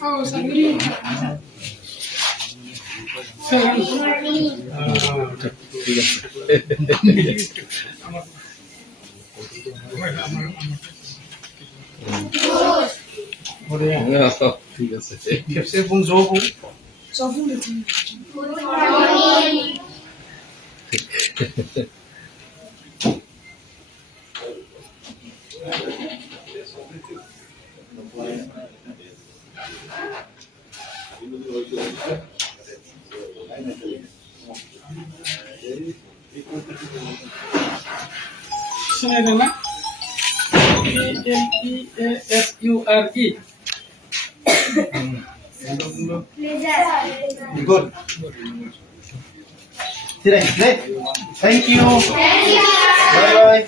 Oh, sorry. ঠিক আছে ঠিক আছে Você com jogo. Só um Sinedana. P-L-E-A-S-U-R-E. Good. Right. Thank you. Bye bye.